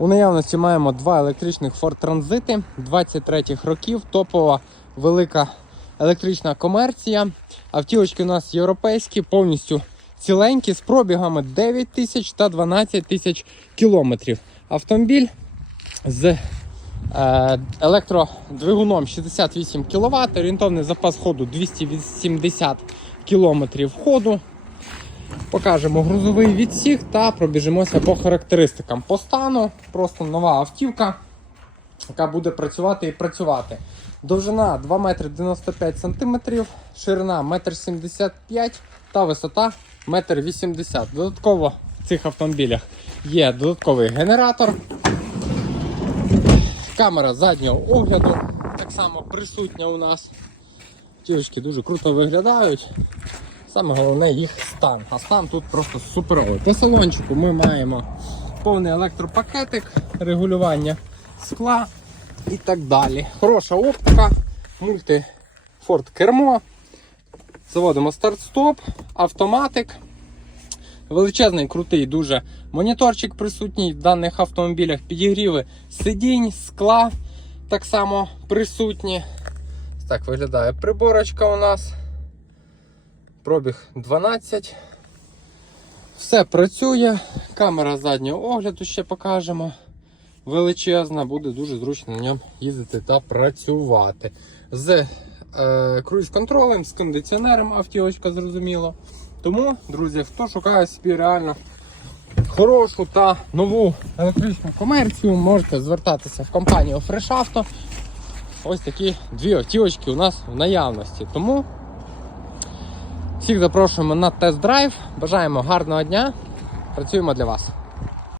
У наявності маємо два електричних Ford Transit 23-х років, топова велика електрична комерція. Автівочки у нас європейські, повністю ціленькі, з пробігами 9 тисяч та 12 тисяч кілометрів. Автомобіль з е, електродвигуном 68 кВт, орієнтовний запас ходу 280 км ходу. Покажемо грузовий відсік та пробіжимося по характеристикам. По стану просто нова автівка, яка буде працювати і працювати. Довжина 2 метри 95 см, ширина 1,75 м та висота 1,80 м. Додатково в цих автомобілях є додатковий генератор. Камера заднього огляду так само присутня у нас. Тівочки дуже круто виглядають. Саме головне їх стан. А стан тут просто суперовий. По салончику ми маємо повний електропакетик, регулювання скла і так далі. Хороша оптика, мультифорд кермо. Заводимо старт-стоп, автоматик. Величезний, крутий дуже моніторчик присутній в даних автомобілях. Підігріви сидінь, скла так само присутні. Так виглядає приборочка у нас. Пробіг 12. Все працює. Камера заднього огляду ще покажемо. Величезна, буде дуже зручно на ньому їздити та працювати. З е, круїз-контролем, з кондиціонером автівочка зрозуміло. Тому, друзі, хто шукає собі реально хорошу та нову електричну комерцію, можете звертатися в компанію Fresh Auto. Ось такі дві автівочки у нас в наявності. Тому всіх запрошуємо на тест-драйв. Бажаємо гарного дня. Працюємо для вас.